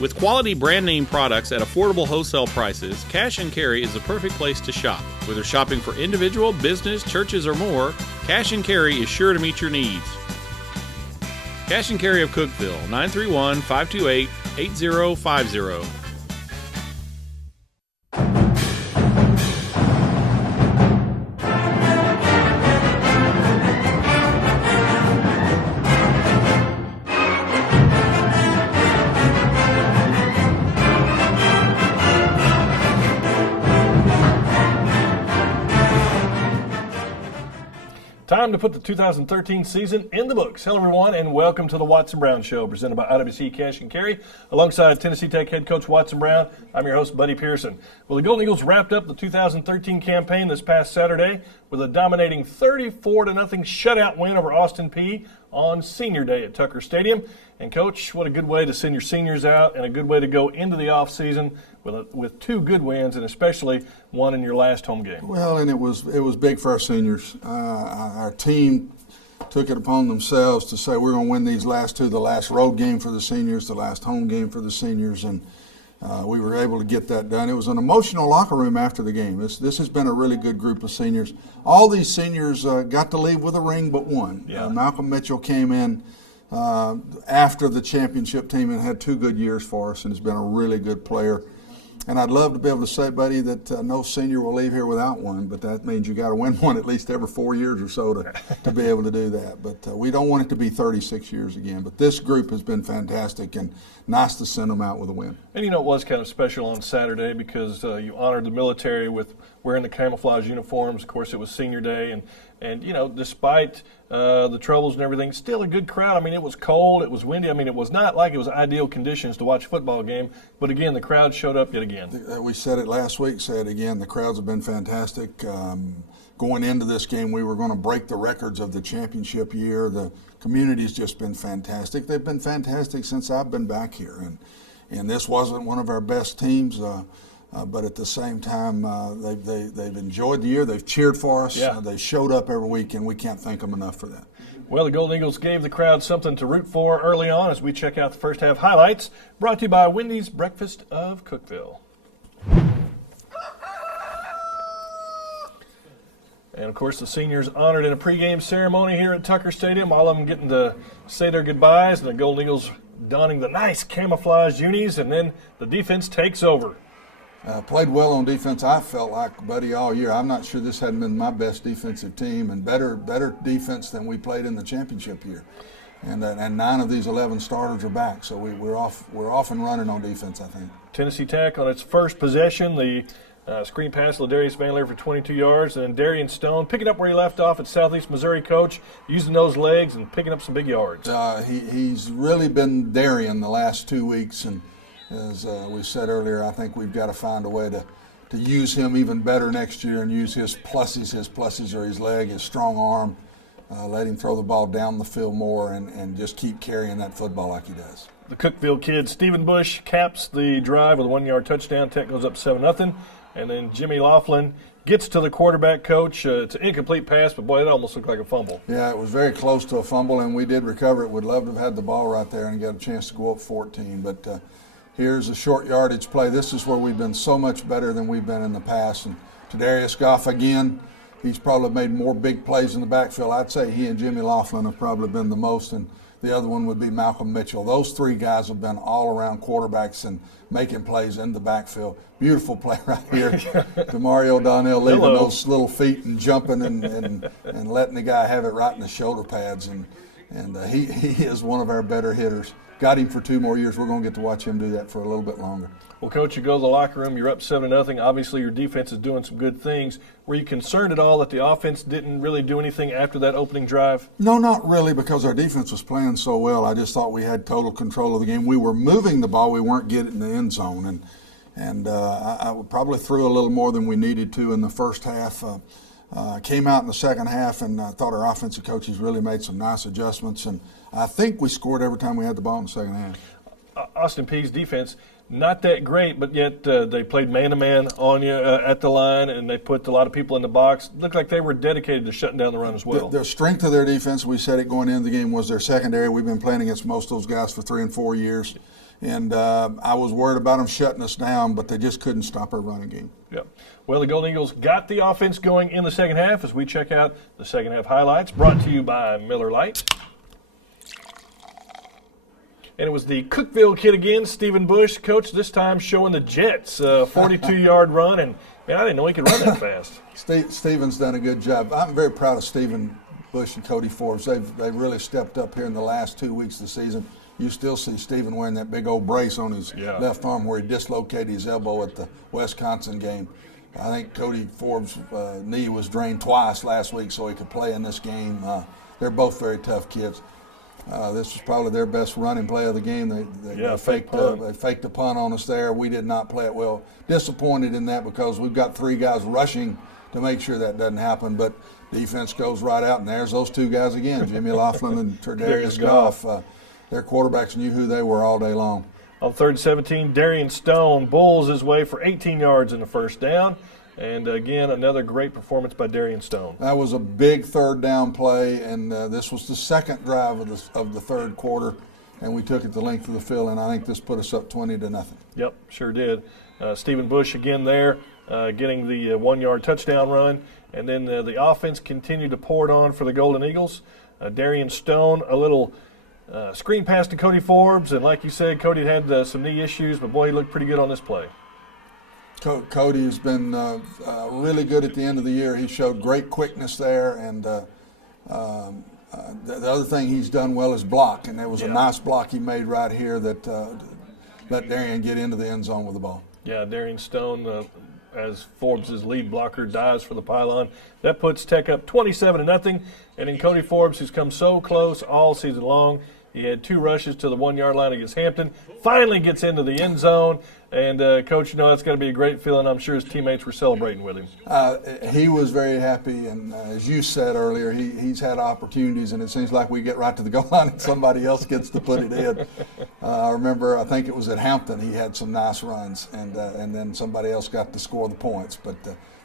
With quality brand name products at affordable wholesale prices, Cash and Carry is the perfect place to shop. Whether shopping for individual, business, churches, or more, Cash and Carry is sure to meet your needs. Cash and Carry of Cookeville, 931-528-8050. Time to put the 2013 season in the books. Hello, everyone, and welcome to the Watson Brown Show, presented by IWC Cash and Carry. Alongside Tennessee Tech head coach Watson Brown, I'm your host, Buddy Pearson. Well, the Golden Eagles wrapped up the 2013 campaign this past Saturday with a dominating 34-0 shutout win over Austin Peay on Senior Day at Tucker Stadium. And, Coach, what a good way to send your seniors out and a good way to go into the offseason with two good wins, and especially one in your last home game. Well, and it was big for our seniors. Our team took it upon themselves to say we're going to win these last two, the last road game for the seniors, the last home game for the seniors, and we were able to get that done. It was an emotional locker room after the game. This has been a really good group of seniors. All these seniors got to leave with a ring but one. Yeah. Malcolm Mitchell came in after the championship team and had 2 good years for us and has been a really good player. And I'd love to be able to say, Buddy, that no senior will leave here without one, but that means you got to win one at least every 4 years or so to be able to do that. But we don't want it to be 36 years again. But this group has been fantastic, and nice to send them out with a win. And you know, it was kind of special on Saturday because you honored the military with wearing the camouflage uniforms. Of course, it was Senior Day, and you know, despite the troubles and everything, still a good crowd. I mean, it was cold, it was windy. I mean, it was not like it was ideal conditions to watch a football game, but again, the crowd showed up yet again. We said it last week, said it again, the crowds have been fantastic. Going into this game, we were going to break the records of the championship year. The community's just been fantastic. They've been fantastic since I've been back here, and this wasn't one of our best teams. But at the same time, they've enjoyed the year. They've cheered for us. Yeah. They showed up every week, and we can't thank them enough for that. Well, the Golden Eagles gave the crowd something to root for early on as we check out the first half highlights, brought to you by Wendy's Breakfast of Cookeville. And, of course, the seniors honored in a pregame ceremony here at Tucker Stadium, all of them getting to say their goodbyes, and the Golden Eagles donning the nice camouflage unis, and then the defense takes over. Played well on defense, I felt like, Buddy, all year. I'm not sure this hadn't been my best defensive team, and better defense than we played in the championship year. And 9 of these 11 starters are back, so we're off and running on defense, I think. Tennessee Tech on its first possession, the screen pass to Ladarius Van Leer for 22 yards, and then Darian Stone picking up where he left off at Southeast Missouri, Coach, using those legs and picking up some big yards. He's really been Darian the last 2 weeks, and as we said earlier, I think we've got to find a way to use him even better next year and use his pluses are his leg, his strong arm, let him throw the ball down the field more and just keep carrying that football like he does. The Cookeville kid, Stephen Bush, caps the drive with a 1-yard touchdown. Tech goes up 7-0. And then Jimmy Laughlin gets to the quarterback, Coach. It's an incomplete pass, but, boy, it almost looked like a fumble. Yeah, it was very close to a fumble, and we did recover it. Would love to have had the ball right there and get a chance to go up 14. But here's a short yardage play. This is where we've been so much better than we've been in the past. And Tadarius Goff, again, he's probably made more big plays in the backfield. I'd say he and Jimmy Laughlin have probably been the most, and the other one would be Malcolm Mitchell. Those 3 guys have been all-around quarterbacks and making plays in the backfield. Beautiful play right here to Mario Donnell, leaving those little feet and jumping and letting the guy have it right in the shoulder pads. And he is one of our better hitters. Got him for 2 more years. We're going to get to watch him do that for a little bit longer. Well, Coach, you go to the locker room, you're up 7-0. Obviously, your defense is doing some good things. Were you concerned at all that the offense didn't really do anything after that opening drive? No, not really, because our defense was playing so well. I just thought we had total control of the game. We were moving the ball. We weren't getting in the end zone. And I probably threw a little more than we needed to in the first half. Came out in the second half, and I thought our offensive coaches really made some nice adjustments. And I think we scored every time we had the ball in the second half. Austin Peay's defense, not that great, but yet they played man-to-man on you at the line, and they put a lot of people in the box. Looked like they were dedicated to shutting down the run as well. The strength of their defense, we said it going into the game, was their secondary. We've been playing against most of those guys for 3 and 4 years. I was worried about them shutting us down, but they just couldn't stop our running game. Yep. Well, the Golden Eagles got the offense going in the second half as we check out the second half highlights brought to you by Miller Lite. And it was the Cookeville kid again, Stephen Bush, coach, this time showing the Jets a 42-yard run. And, man, I didn't know he could run that fast. Stephen's done a good job. I'm very proud of Stephen Bush and Cody Forbes. They've really stepped up here in the last 2 weeks of the season. You still see Stephen wearing that big old brace on his left arm where he dislocated his elbow at the Wisconsin game. I think Cody Forbes' knee was drained twice last week so he could play in this game. They're both very tough kids. This was probably their best running play of the game. They faked a punt on us there. We did not play it well. Disappointed in that because we've got 3 guys rushing to make sure that doesn't happen. But defense goes right out, and there's those 2 guys again, Jimmy Laughlin and Tredarius Goff. Their quarterbacks knew who they were all day long. On 3rd and 17, Darian Stone bulls his way for 18 yards in the first down. And, again, another great performance by Darian Stone. That was a big third down play, and this was the second drive of the third quarter, and we took it the length of the field, and I think this put us up 20-0. Yep, sure did. Stephen Bush again there, getting the 1-yard touchdown run. And then the offense continued to pour it on for the Golden Eagles. Darian Stone, a little screen pass to Cody Forbes, and like you said, Cody had some knee issues, but boy, he looked pretty good on this play. Cody has been really good at the end of the year. He showed great quickness there, and the other thing he's done well is block, and there was a nice block he made right here that let Darian get into the end zone with the ball. Yeah, Darian Stone, as Forbes' lead blocker, dives for the pylon. That puts Tech up 27-0, and then Cody Forbes, who's come so close all season long, he had 2 rushes to the 1-yard line against Hampton, finally gets into the end zone. And, Coach, you know, that's got to be a great feeling. I'm sure his teammates were celebrating with him. He was very happy, and as you said earlier, he's had opportunities, and it seems like we get right to the goal line and somebody else gets to put it in. I remember, I think it was at Hampton, he had some nice runs, and then somebody else got to score the points. But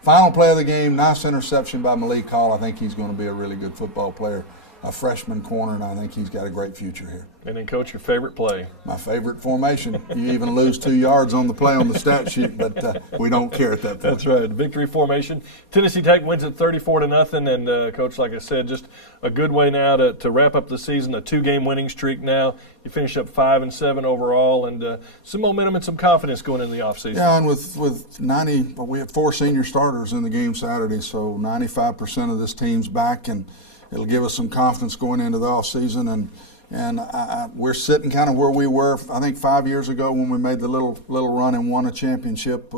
final play of the game, nice interception by Malik Hall. I think he's going to be a really good football player. A freshman corner, and I think he's got a great future here. And then, Coach, your favorite play? My favorite formation. You even lose 2 yards on the play on the stat sheet, but we don't care at that point. That's right. Victory formation. Tennessee Tech wins at 34-0, and, Coach, like I said, just a good way now to wrap up the season, a 2-game winning streak now. You finish up 5-7 overall, and some momentum and some confidence going into the offseason. Yeah, and with 90, we have 4 senior starters in the game Saturday, so 95% of this team's back, and it'll give us some confidence going into the offseason, and we're sitting kind of where we were, I think, 5 years ago when we made the little run and won a championship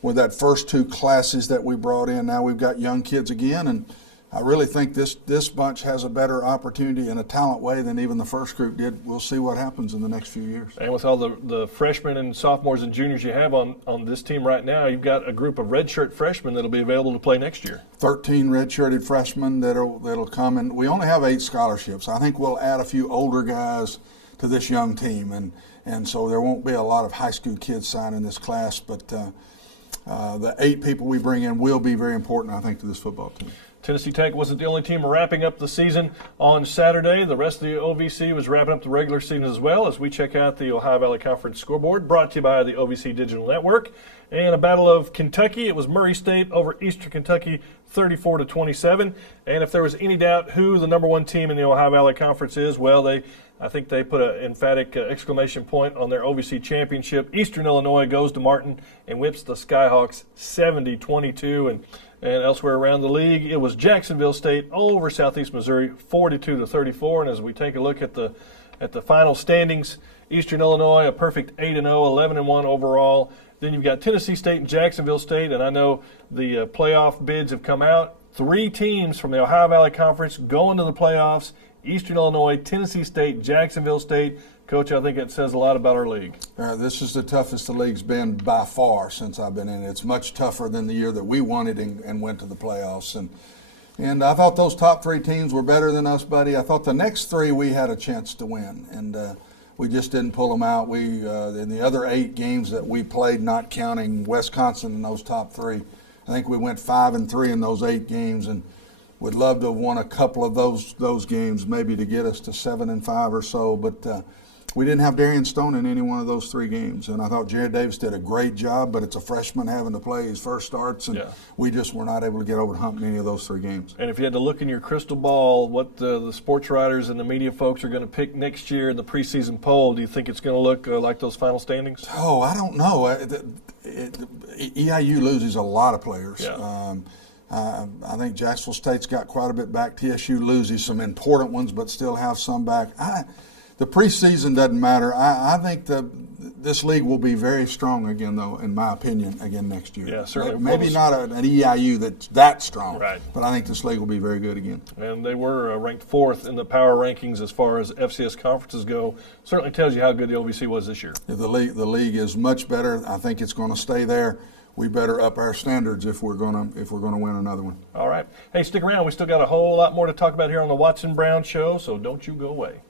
with that first 2 classes that we brought in. Now we've got young kids again, and I really think this bunch has a better opportunity in a talent way than even the first group did. We'll see what happens in the next few years. And with all the freshmen and sophomores and juniors you have on this team right now, you've got a group of redshirt freshmen that'll be available to play next year. 13 redshirted freshmen that'll come in. We only have 8 scholarships. I think we'll add a few older guys to this young team, and so there won't be a lot of high school kids signed in this class, but the 8 people we bring in will be very important, I think, to this football team. Tennessee Tech wasn't the only team wrapping up the season on Saturday. The rest of the OVC was wrapping up the regular season as well as we check out the Ohio Valley Conference scoreboard brought to you by the OVC Digital Network. And a battle of Kentucky. It was Murray State over Eastern Kentucky 34-27. And if there was any doubt who the number 1 team in the Ohio Valley Conference is, well, I think they put an emphatic exclamation point on their OVC championship. Eastern Illinois goes to Martin and whips the Skyhawks 70-22. And elsewhere around the league, it was Jacksonville State over Southeast Missouri 42-34. And as we take a look at the final standings, Eastern Illinois a perfect 8-0, 11-1 overall. Then you've got Tennessee State and Jacksonville State, and I know the playoff bids have come out. 3 teams from the Ohio Valley Conference going to the playoffs: Eastern Illinois, Tennessee State, Jacksonville State. Coach, I think it says a lot about our league. This is the toughest the league's been by far since I've been in it. It's much tougher than the year that we won it and went to the playoffs. And I thought those top 3 teams were better than us, buddy. I thought the next 3 we had a chance to win, and we just didn't pull them out. We in the other 8 games that we played, not counting Wisconsin in those top 3, I think we went 5-3 in those 8 games, and would love to have won a couple of those games, maybe to get us to 7-5 or so. But We didn't have Darian Stone in any one of those 3 games, and I thought Jared Davis did a great job, but it's a freshman having to play his first starts, and we just were not able to get over the hump in any of those 3 games. And if you had to look in your crystal ball, what the sports writers and the media folks are going to pick next year in the preseason poll, do you think it's going to look like those final standings? Oh, I don't know. EIU loses a lot of players. Yeah. I think Jacksonville State's got quite a bit back. TSU loses some important ones, but still have some back. The preseason doesn't matter. I think this league will be very strong again, though, in my opinion, again next year. Yeah, certainly. Maybe not an EIU that's that strong, right, but I think this league will be very good again. And they were ranked 4th in the power rankings as far as FCS conferences go. Certainly tells you how good the OVC was this year. The league is much better. I think it's going to stay there. We better up our standards if we're going to win another one. All right. Hey, stick around. We still got a whole lot more to talk about here on the Watson Brown Show, so don't you go away.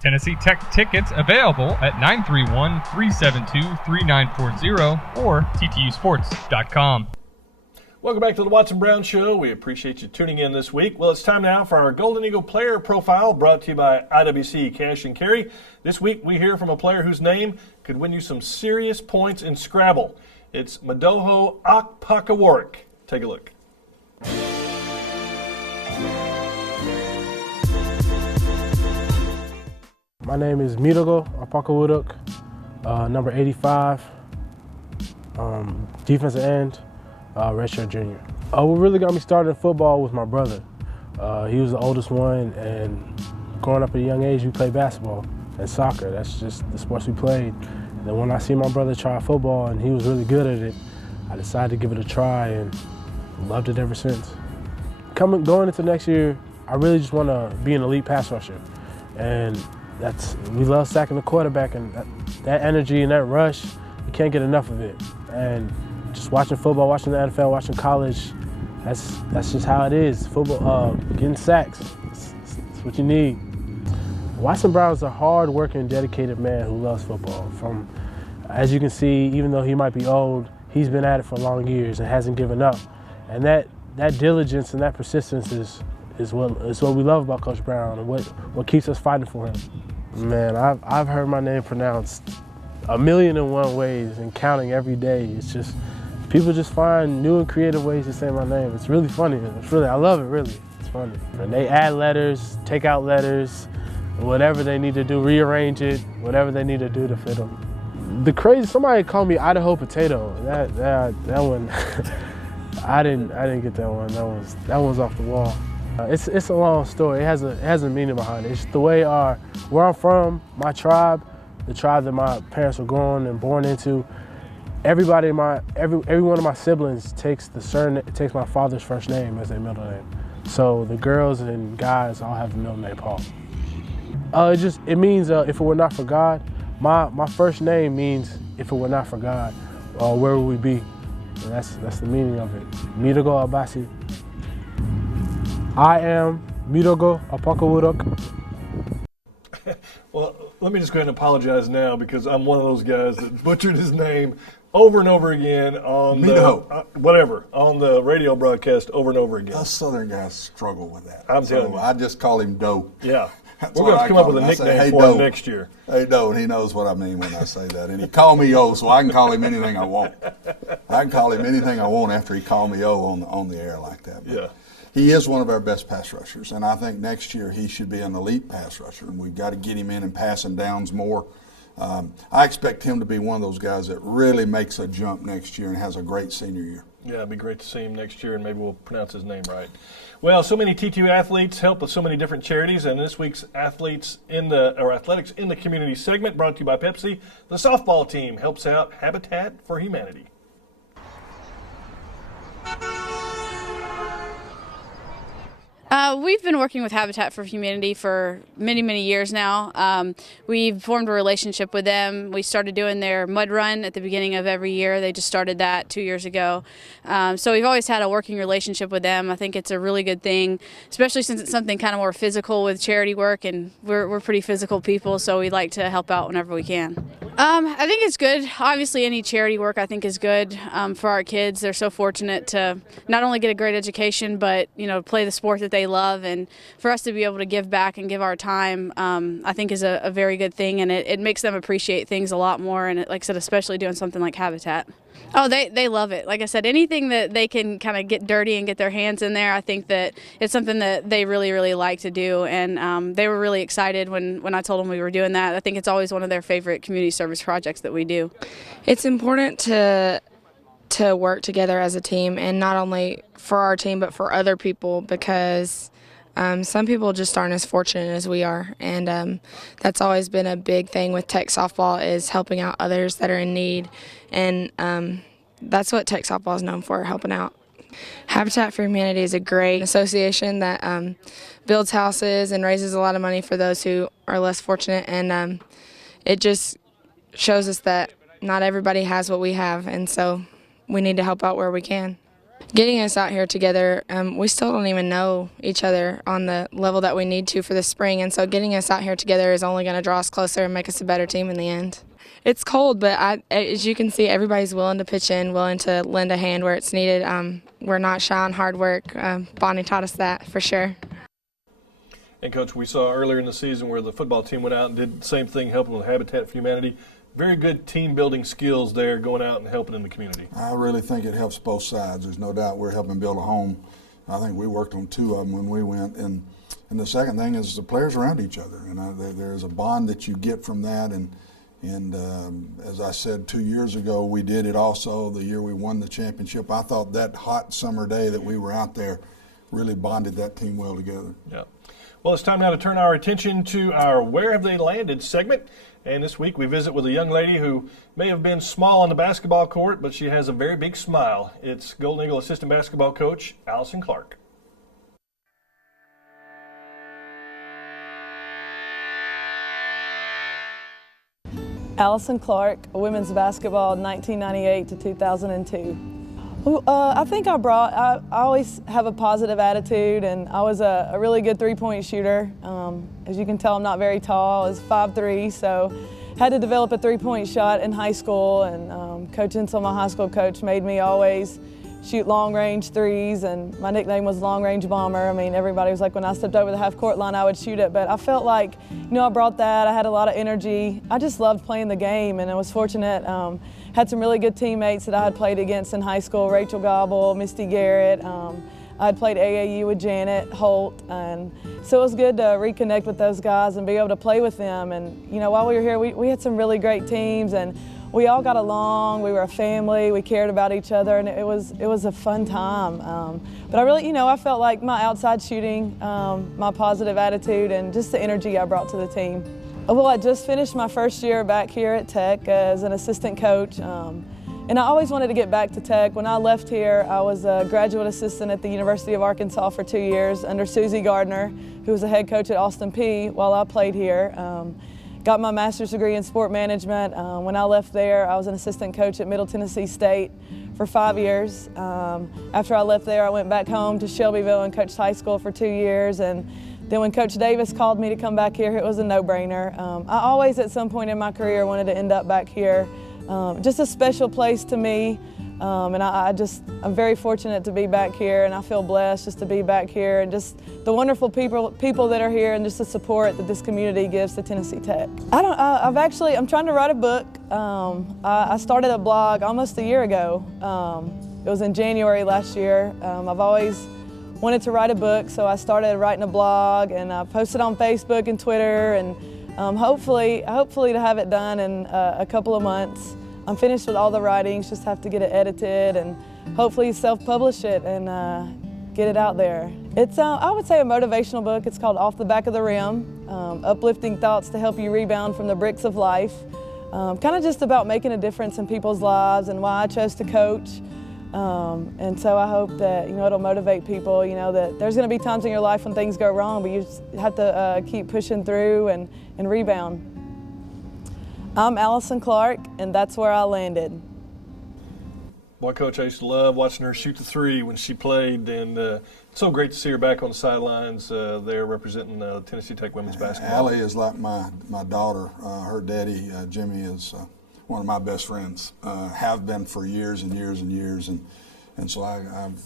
Tennessee Tech tickets available at 931-372-3940 or ttusports.com. Welcome back to the Watson Brown Show. We appreciate you tuning in this week. Well, it's time now for our Golden Eagle player profile brought to you by IWC Cash and Carry. This week we hear from a player whose name could win you some serious points in Scrabble. It's Madoho Akpakawarek. Take a look. My name is Midogo Apakawarek, number 85, defensive end, redshirt junior. What really got me started in football was my brother. He was the oldest one, and growing up at a young age, we played basketball and soccer. That's just the sports we played. And then when I see my brother try football and he was really good at it, I decided to give it a try and loved it ever since. Going into next year, I really just want to be an elite pass rusher. And we love sacking the quarterback, and that energy and that rush, you can't get enough of it. And just watching football, watching the NFL, watching college, that's just how it is. Football, getting sacks, it's what you need. Watson Brown's a hard-working, dedicated man who loves football. As you can see, even though he might be old, he's been at it for long years and hasn't given up. And that diligence and that persistence is what we love about Coach Brown and what keeps us fighting for him. Man, I've heard my name pronounced 1,000,001 ways and counting every day. It's just, people just find new and creative ways to say my name. It's really funny. I love it, really. It's funny. And they add letters, take out letters, whatever they need to do, rearrange it, whatever they need to do to fit them. Somebody called me Idaho Potato. That one, I didn't get that one. That one's off the wall. It's a long story. It has a meaning behind it. It's the way where I'm from, my tribe, the tribe that my parents were born into. Every one of my siblings takes my father's first name as their middle name. So the girls and guys all have the middle name Paul. It means if it were not for God. My first name means if it were not for God, where would we be? And that's the meaning of it. Midogo Abasi. I am Midogo Apakawarek. Well, let me just go ahead and apologize now because I'm one of those guys that butchered his name over and over again on the radio broadcast over and over again. Us Southern guys struggle with that. I'm telling you. I just call him Doe. Yeah. That's We're going to come up with a nickname for him next year. Hey, Doe, and he knows what I mean when I say that. And he called me O, so I can call him anything I want. I can call him anything I want after he called me O on the air like that. But yeah. He is one of our best pass rushers, and I think next year he should be an elite pass rusher, and we've got to get him in and passing downs more. I expect him to be one of those guys that really makes a jump next year and has a great senior year. Yeah, it'd be great to see him next year, and maybe we'll pronounce his name right. Well, so many T2 athletes help with so many different charities, and this week's Athletics in the Community segment brought to you by Pepsi. The softball team helps out Habitat for Humanity. We've been working with Habitat for Humanity for many, many years now. We've formed a relationship with them. We started doing their mud run at the beginning of every year. They just started that 2 years ago. So we've always had a working relationship with them. I think it's a really good thing, especially since it's something kind of more physical with charity work, and we're pretty physical people, so we like to help out whenever we can. I think it's good. Obviously, any charity work I think is good for our kids. They're so fortunate to not only get a great education, but play the sport that they love. And for us to be able to give back and give our time, I think is a very good thing, and it makes them appreciate things a lot more. And like I said, especially doing something like Habitat. Oh, they love it. Like I said, anything that they can kind of get dirty and get their hands in there, I think that it's something that they really, really like to do. And they were really excited when I told them we were doing that. I think it's always one of their favorite community service projects that we do. It's important to work together as a team, and not only for our team but for other people, because some people just aren't as fortunate as we are, and that's always been a big thing with Tech softball, is helping out others that are in need, and that's what Tech softball is known for, helping out. Habitat for Humanity is a great association that builds houses and raises a lot of money for those who are less fortunate, and it just shows us that not everybody has what we have, and so we need to help out where we can. Getting us out here together, we still don't even know each other on the level that we need to for the spring, and so getting us out here together is only going to draw us closer and make us a better team in the end. It's cold, but as you can see, everybody's willing to pitch in, willing to lend a hand where it's needed. We're not shy on hard work. Bonnie taught us that for sure. And Coach, we saw earlier in the season where the football team went out and did the same thing, helping with Habitat for Humanity. Very good team building skills there, going out and helping in the community. I really think it helps both sides. There's no doubt we're helping build a home. I think we worked on 2 of them when we went. And the second thing is the players around each other. And there's a bond that you get from that. And as I said 2 years ago, we did it also the year we won the championship. I thought that hot summer day that we were out there really bonded that team well together. Yeah. Well, it's time now to turn our attention to our Where Have They Landed segment. And this week we visit with a young lady who may have been small on the basketball court, but she has a very big smile. It's Golden Eagle assistant basketball coach Allison Clark. Allison Clark, women's basketball 1998 to 2002. I think I always have a positive attitude, and I was a really good three-point shooter. As you can tell, I'm not very tall. I was 5'3", so had to develop a three-point shot in high school, and Coach Insel, my high school coach, made me always shoot long-range threes, and my nickname was Long-Range Bomber. I mean, everybody was like, when I stepped over the half-court line, I would shoot it, but I felt like, I brought that. I had a lot of energy. I just loved playing the game, and I was fortunate. Had some really good teammates that I had played against in high school, Rachel Gobble, Misty Garrett. I had played AAU with Janet Holt, and so it was good to reconnect with those guys and be able to play with them. And while we were here, we had some really great teams, and we all got along. We were a family. We cared about each other, and it was a fun time. But I really, I felt like my outside shooting, my positive attitude, and just the energy I brought to the team. Well, I just finished my first year back here at Tech as an assistant coach. And I always wanted to get back to Tech. When I left here, I was a graduate assistant at the University of Arkansas for 2 years under Susie Gardner, who was a head coach at Austin Peay while I played here. Got my master's degree in sport management. When I left there, I was an assistant coach at Middle Tennessee State for 5 years. After I left there, I went back home to Shelbyville and coached high school for 2 years. And then when Coach Davis called me to come back here, it was a no-brainer. I always, at some point in my career, wanted to end up back here. Just a special place to me, and I'm very fortunate to be back here, and I feel blessed just to be back here, and just the wonderful people that are here, and just the support that this community gives to Tennessee Tech. I'm trying to write a book. I started a blog almost a year ago. It was in January last year. I've always wanted to write a book, so I started writing a blog, and I posted on Facebook and Twitter, and hopefully to have it done in a couple of months. I'm finished with all the writings, just have to get it edited and hopefully self-publish it and get it out there. It's, I would say, a motivational book. It's called Off the Back of the Rim, uplifting thoughts to help you rebound from the bricks of life. Kind of just about making a difference in people's lives and why I chose to coach. And so I hope that, it'll motivate people, that there's going to be times in your life when things go wrong, but you just have to keep pushing through and rebound. I'm Allison Clark, and that's where I landed. Boy, Coach, I used to love watching her shoot the three when she played, and it's so great to see her back on the sidelines there representing Tennessee Tech women's basketball. Allie is like my daughter. Her daddy, Jimmy, is one of my best friends, have been for years and years and years. And so I've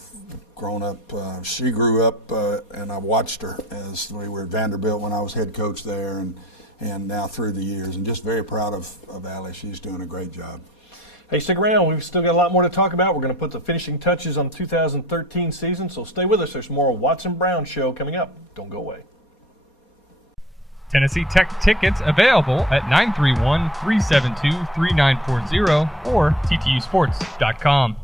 grown up, she grew up, and I watched her as we were at Vanderbilt when I was head coach there, and now through the years. And just very proud of Allie. She's doing a great job. Hey, stick around. We've still got a lot more to talk about. We're going to put the finishing touches on the 2013 season, so stay with us. There's more Watson Brown Show coming up. Don't go away. Tennessee Tech tickets available at 931-372-3940 or ttusports.com.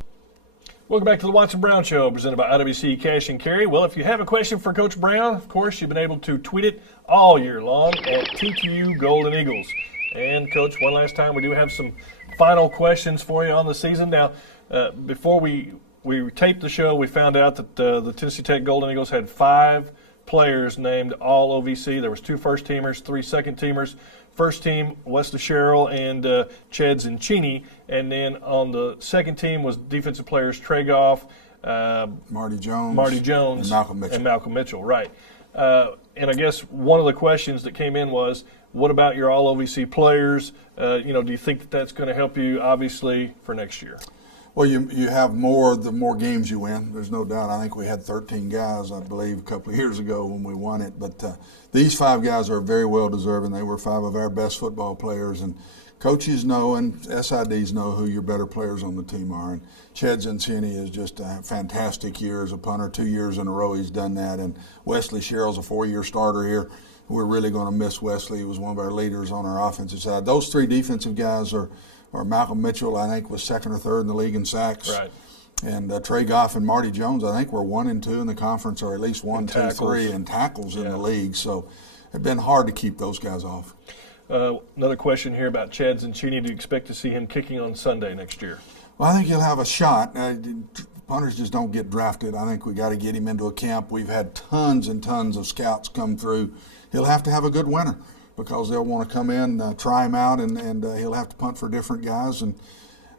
Welcome back to the Watson Brown Show, presented by IWC Cash and Carry. Well, if you have a question for Coach Brown, of course, you've been able to tweet it all year long at TTU Golden Eagles. And, Coach, one last time, we do have some final questions for you on the season. Now, before we taped the show, we found out that the Tennessee Tech Golden Eagles had 5 players named All OVC. There was 2 first-teamers, 3 second-teamers. First team, Wesley Sherrill and Chad Zincini. And then on the second team was defensive players Trey Goff, Marty Jones, and Malcolm Mitchell. Right. And I guess one of the questions that came in was, what about your All OVC players? Do you think that that's going to help you, obviously, for next year? Well, you have more the more games you win. There's no doubt. I think we had 13 guys, I believe, a couple of years ago when we won it. But these 5 guys are very well deserving. They were 5 of our best football players, and coaches know and SIDs know who your better players on the team are. And Chad Zincini is just a fantastic year as a punter. 2 years in a row he's done that. And Wesley Sherrill's a 4-year starter here. We're really going to miss Wesley. He was one of our leaders on our offensive side. Those 3 defensive guys are Malcolm Mitchell, I think, was 2nd or 3rd in the league in sacks. Right. And Trey Goff and Marty Jones, I think, were 1 and 2 in the conference, or at least 1, 2, 3 in tackles in the league. So it's been hard to keep those guys off. Another question here about Chad Zincini. Do you expect to see him kicking on Sunday next year? Well, I think he'll have a shot. Punters just don't get drafted. I think we got to get him into a camp. We've had tons and tons of scouts come through. He'll have to have a good winter, because they'll want to come in, try him out, and he'll have to punt for different guys. And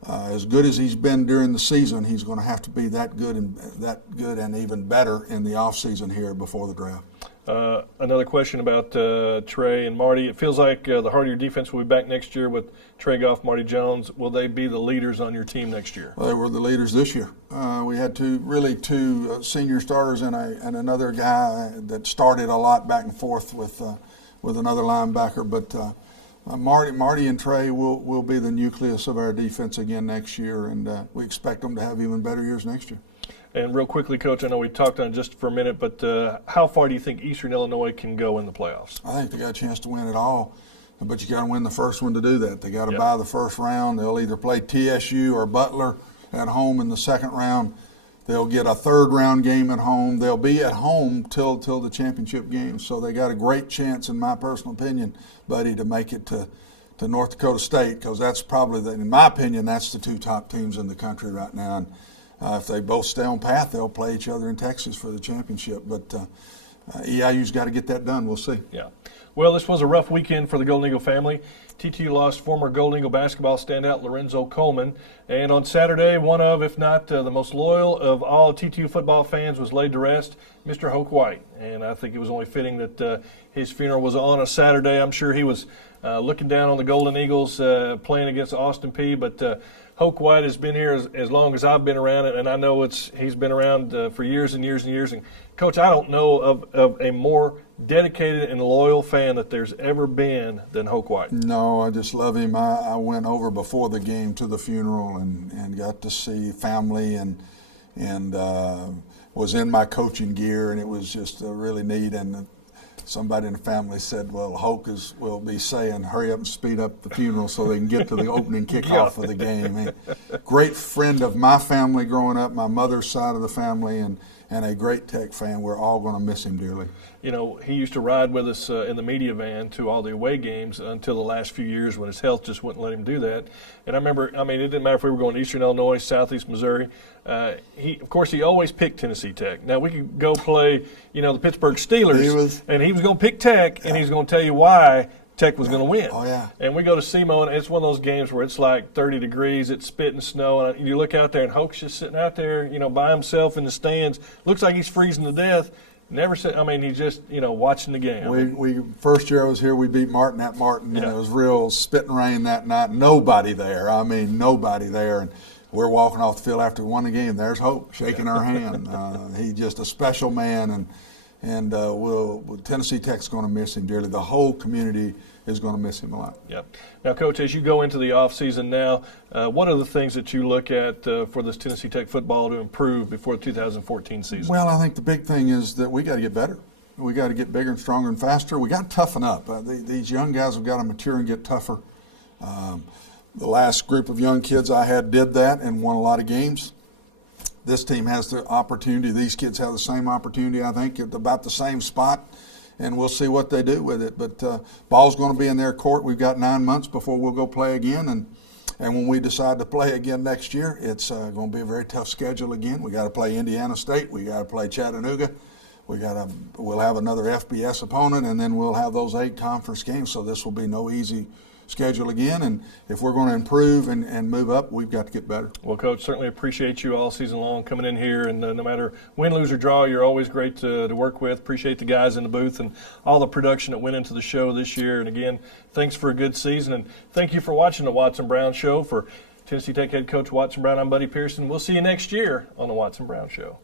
as good as he's been during the season, he's going to have to be that good and even better in the off season here before the draft. Another question about Trey and Marty. It feels like the heart of your defense will be back next year with Trey Goff, Marty Jones. Will they be the leaders on your team next year? Well, they were the leaders this year. We had two senior starters and another guy that started a lot back and forth with another linebacker. But Marty and Trey will be the nucleus of our defense again next year, and we expect them to have even better years next year. And real quickly, Coach, I know we talked on it just for a minute, but how far do you think Eastern Illinois can go in the playoffs? I think they got a chance to win it all, but you got to win the first one to do that. They got to buy the first round. They'll either play TSU or Butler at home in the second round. They'll get a third-round game at home. They'll be at home till the championship game. So they got a great chance, in my personal opinion, Buddy, to make it to North Dakota State, because that's probably, in my opinion, that's the 2 top teams in the country right now. And if they both stay on path, they'll play each other in Texas for the championship. But EIU's got to get that done. We'll see. Yeah. Well, this was a rough weekend for the Golden Eagle family. TTU lost former Golden Eagle basketball standout Lorenzo Coleman. And on Saturday, one of, if not the most loyal of all TTU football fans was laid to rest, Mr. Hoke White. And I think it was only fitting that his funeral was on a Saturday. I'm sure he was looking down on the Golden Eagles playing against Austin Peay. But Hoke White has been here as long as I've been around, and I know he's been around for years and years and years. And, Coach, I don't know of a more dedicated and loyal fan that there's ever been than Hoke White. No, I just love him. I went over before the game to the funeral and got to see family and was in my coaching gear, and it was just really neat. And somebody in the family said, well, Hoke will be saying, hurry up and speed up the funeral so they can get to the opening kickoff of the game. Great friend of my family growing up, my mother's side of the family, and a great Tech fan. We're all going to miss him dearly. You know, he used to ride with us in the media van to all the away games until the last few years when his health just wouldn't let him do that. And I remember, it didn't matter if we were going to Eastern Illinois, Southeast Missouri. Of course, he always picked Tennessee Tech. Now, we could go play, the Pittsburgh Steelers, and he was going to pick Tech, and he was going to tell you why Tech was going to win. Oh, yeah. And we go to SEMO, and it's one of those games where it's like 30 degrees, it's spitting snow, and you look out there, and Hoke's just sitting out there, by himself in the stands. Looks like he's freezing to death. Never said. I mean, he's just watching the game. We first year I was here, we beat Martin at Martin, and Yeah. it was real spit and rain that night. Nobody there. I mean, nobody there. And we're walking off the field after we won the game. There's Hope shaking our hand. He's just a special man, and Tennessee Tech's going to miss him dearly. The whole community is going to miss him a lot. Yep. Now, Coach, as you go into the off season now, what are the things that you look at for this Tennessee Tech football to improve before the 2014 season? Well, I think the big thing is that we got to get better. We got to get bigger and stronger and faster. We got to toughen up. These young guys have got to mature and get tougher. The last group of young kids I had did that and won a lot of games. This team has the opportunity. These kids have the same opportunity, I think, at about the same spot, and we'll see what they do with it. But ball's going to be in their court. We've got 9 months before we'll go play again, and when we decide to play again next year, it's going to be a very tough schedule again. We got to play Indiana State. We got to play Chattanooga. We'll have another FBS opponent, and then we'll have those 8 conference games. So this will be no easy schedule again, and if we're going to improve and move up, we've got to get better. Well, Coach, certainly appreciate you all season long coming in here, and no matter win, lose, or draw, you're always great to work with. Appreciate the guys in the booth and all the production that went into the show this year. And again, thanks for a good season, and thank you for watching the Watson Brown Show. For Tennessee Tech head coach Watson Brown, I'm Buddy Pearson. We'll see you next year on the Watson Brown Show.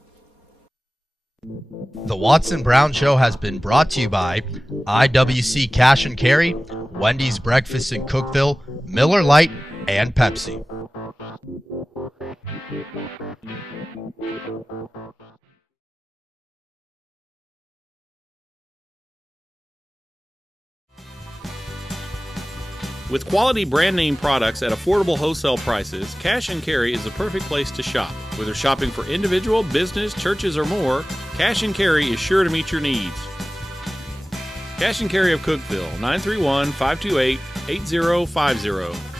The Watson Brown Show has been brought to you by IWC Cash and Carry, Wendy's Breakfast in Cookeville, Miller Lite, and Pepsi. With quality brand name products at affordable wholesale prices, Cash and Carry is the perfect place to shop. Whether shopping for individual, business, churches, or more, Cash and Carry is sure to meet your needs. Cash and Carry of Cookeville, 931-528-8050.